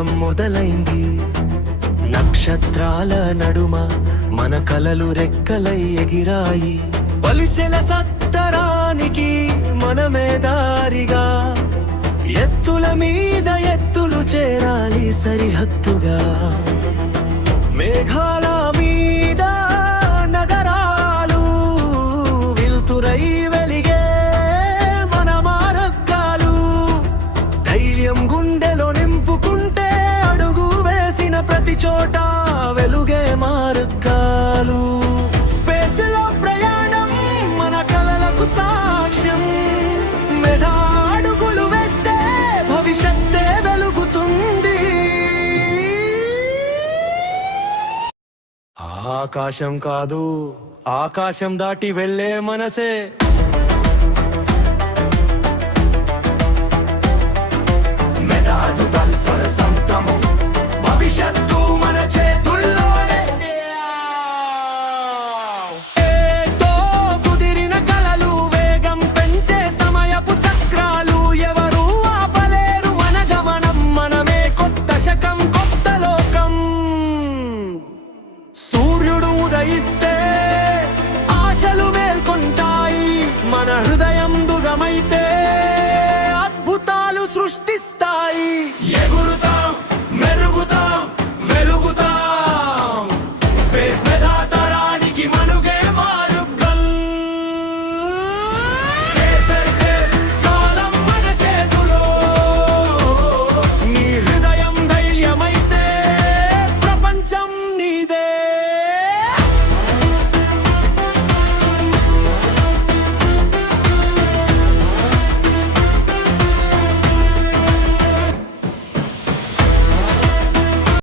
యుగం మొదలైంది. నక్షత్రాల నడుమ మన కలలు రెక్కలై ఎగిరాయి. పలిసెల సత్తరానికి మనమే దారిగా, ఎత్తుల మీద ఎత్తులు చేరాలి సరిహద్దుగా. మేఘాల మీద నగరాలు వెలుతురై వెలిగే మన మార్గాలు. ధైర్యం గుండెలో నింపుకుంటే అడుగు వేసిన ప్రతి చోట వెలుగే మార్గాలు. స్పేస్ లో ప్రయాణం మన కలలకు సాక్ష్యం. మెధా అడుగులు వేస్తే భవిష్యత్తే వెలుగుతుంది. ఆకాశం కాదు, ఆకాశం దాటి వెళ్ళే మనసే మెధాదు తల్సరస